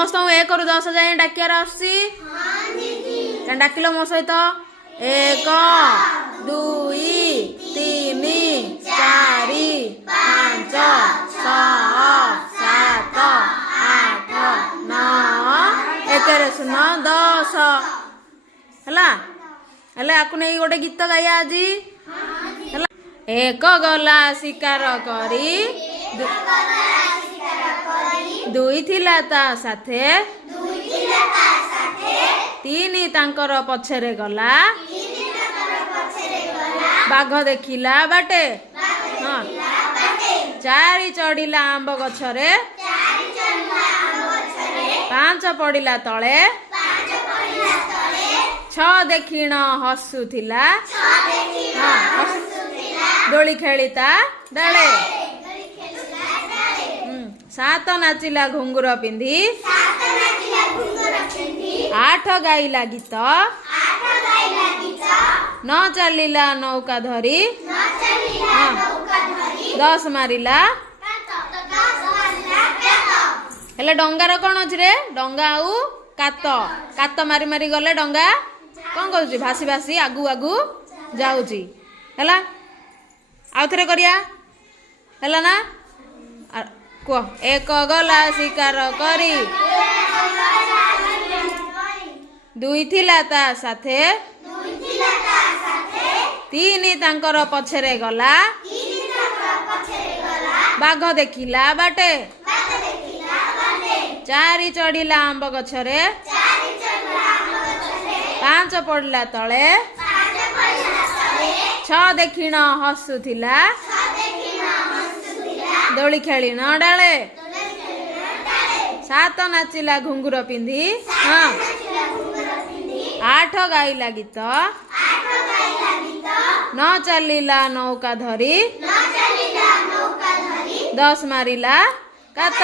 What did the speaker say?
समस्त 1 ରୁ 10 जाए डाकियार आसी डाकिल मो सहित 1 2 3 4 5 6 7 8 9 1 0 10 हला हेले आकु नहीं गोटे गीत गाया आज हला। एक गला शिकार करी दुई थिला ता साथे तीन तांकर पछरे गला बाघ देखिला बाटे हाँ चारि चढ़िला आंब गछरे 5 पड़िला तले 6 देखिण हसुथिला हाँ डोली खेलिता डाले 7 नाचिला घुंगुर पिंधी 8 गाइला गीत 9 चलिला नौका धरी 10 मारिला हेले डंगार कौन अच्छे रे डंगा आउ कात कात मारी मारी गले डंगा कौन करुची भासी भासी आगु आगु जाऊची हैला आउ थरे करिया हैला ना कह एक गला शिकार करी दुई थिला ता साथे तीन तांकर पछरे गला बाघ देखिला बाटे 4 चढ़िला आंब गछरे 5 पड़िला तले 6 देखिण हसुथिला दोली खेली न डाले 7 नाचिला घुंगुर पिंधी हाँ 8 गाइला गीत 9 चलिला नौका धरी 10 मारिला कात